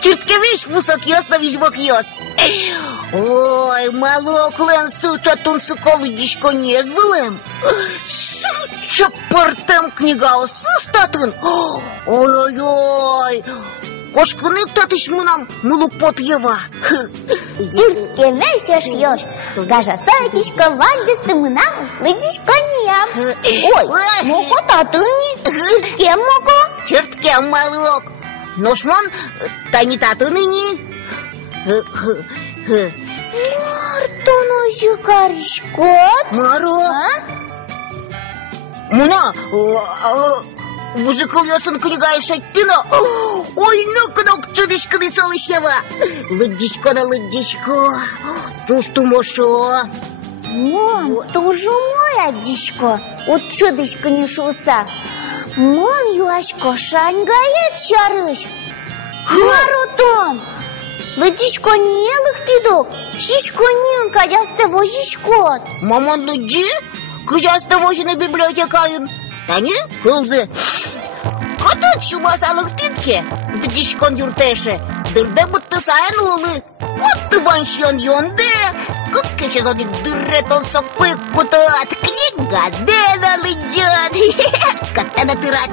Черткович высокиос, но виж бокиос. Ой, малок лен сучатун суколыдишко не звылем. Чапартем книгаос статын. Ой-ой-ой. Кошкынык татыш мынам мулук пот ева. Черткович ошьёс. Гажасайтишко вальдесты мынам лыдишко неям. Ой, моко татын не. Черткем моко? Черткем малок. Ношмон тани татын не. Мартон ожикаришкот? Маро. Мына мужиков ясын книга ешеттина. Ой, ну-ка, чудышканы солышева. Лыдишко. Тусту мошо. Мон, тоже моя дишко. От чудышко не шуса. Мон юашко шангает чарыш. Марутон. Лыдишко не лыхтидок. Шишко нин кадясты возишкот. Мамон лыджи? Кыжасты возины библиотекайын. Тани, хылзы. Катык шубасалык титке. Лыдишкон юртеше. Дырда бутты сайын улы. Отты ваншьон йонде. Как кеше задик дырретон сокпык кутат. Книга дена лыджат. Каттана тырат.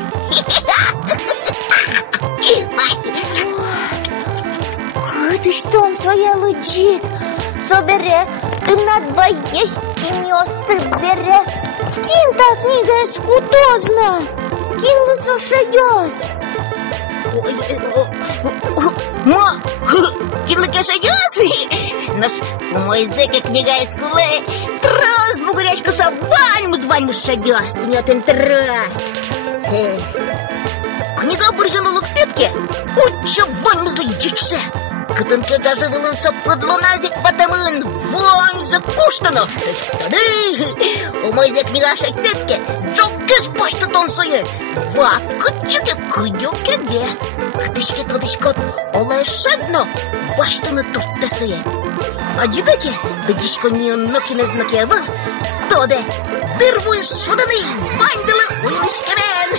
Ты что он своя лыджит? Собере, ты на двоещине собере. Ким та книга скутозна? Ким лысо шайос? Ма, ким лыке шайос? Наш мой зэке книга из кулы. Трос, бугурячка собань шайос. Нет трос. Книга бургена лыктетке. Уча вань мызлыйчиксе. Кытынке даже вылынса подлуназик батамын. Вань закуштано. Тады, умойзе книга шайтетке. Джоккес паштатон сое. Ва, кытчыке кыдёке гес. Кытышке тодышкот. Олай шадно. Баштаны туттасые. Аджидаке, дыдишко ньонноки знаке был. Тоде, дырвуй шуданы. Вандылы уйлышкемен.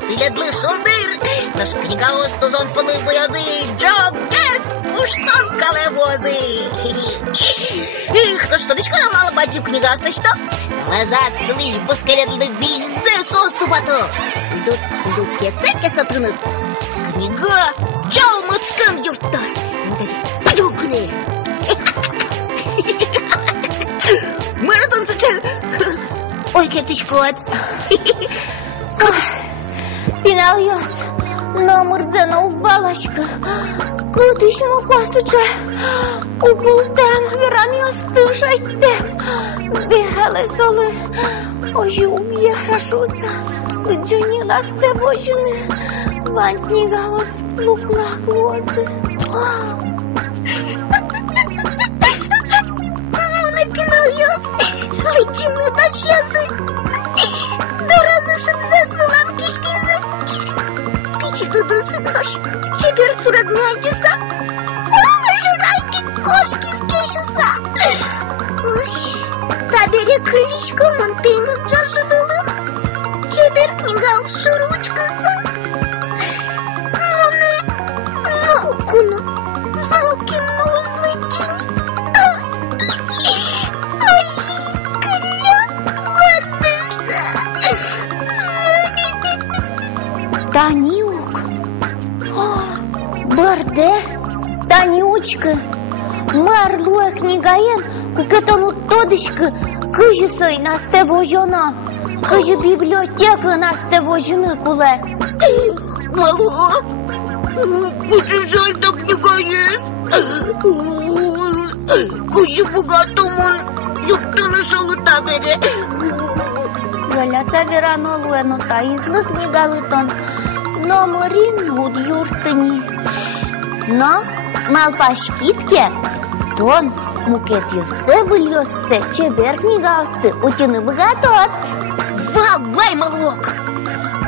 Тыледлы шулдыр. Наш книга остузон пылы боязы. Джоккес пуштан калевозы. Эх, то что дышко на мало бачим книга остый что? Лазат слышь, поскорядли биззе соступато. Идут кетеке сатынут. Книга чау мыцкан юртас. Даже падюкне. Маратон сычал. Ой, кетычкот. Пинал ёс. Намырзена убалашка. Кытыш мокасыча. Угулдам веран ёсты шайттем. Бералы солы. Ожи убье хорошуса. Лыджыне дасты божыны. Вань книгалос луклах лозы. Муна пинал ёс. Лыджыны тащезы. Доразы шытса свылам кишкизы. Чудо-дусы нож, чебер сурадная часа. О, жирайки, кошки скешиса. Ой, табере крылечко монтеймык жаржывылым. Чебер книгал шуручкаса. Куно, малкин узлычини. Ой, клён, водыса. Таниук. Барде, Таниучка. Марлуя книгаен, кукетону тодышка. Кыжы сой насте вожона. Кыжы библиотека насте вожыны куле. Малок. Кучу жаль так книгаен. Кучу богатомон. Юптаны салы табере. Жаляса верано луэно таизлы книгалытон. Но морин луд юртыни. Но малпашкитке тон мукет юссе выльёссе чебер книгалсты утины богатот. Вай, малок!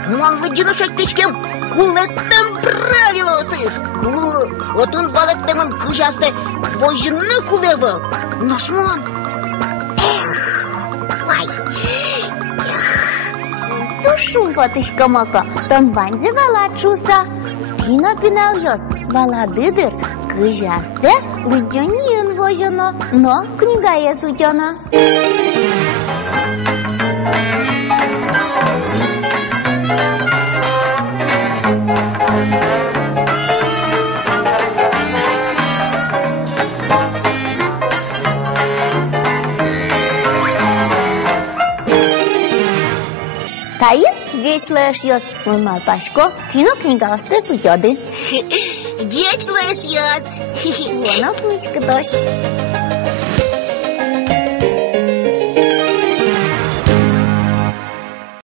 Мон выджину шаттычкем кулеттен правилосыз. Отун балыктемын кыжасты вожыны кулевыл. Ношмон. Вай! Тушум потышка моко, тон ванзе вала чуса. Дина пеналёс, валадыдыр, кыжасты, лыджонин вожоно, но книга есутёно. Тайын, дечлэш ёс, мой пашко, тино книга осты сутёды. Дечлэш ёс. Вона книжка дошь.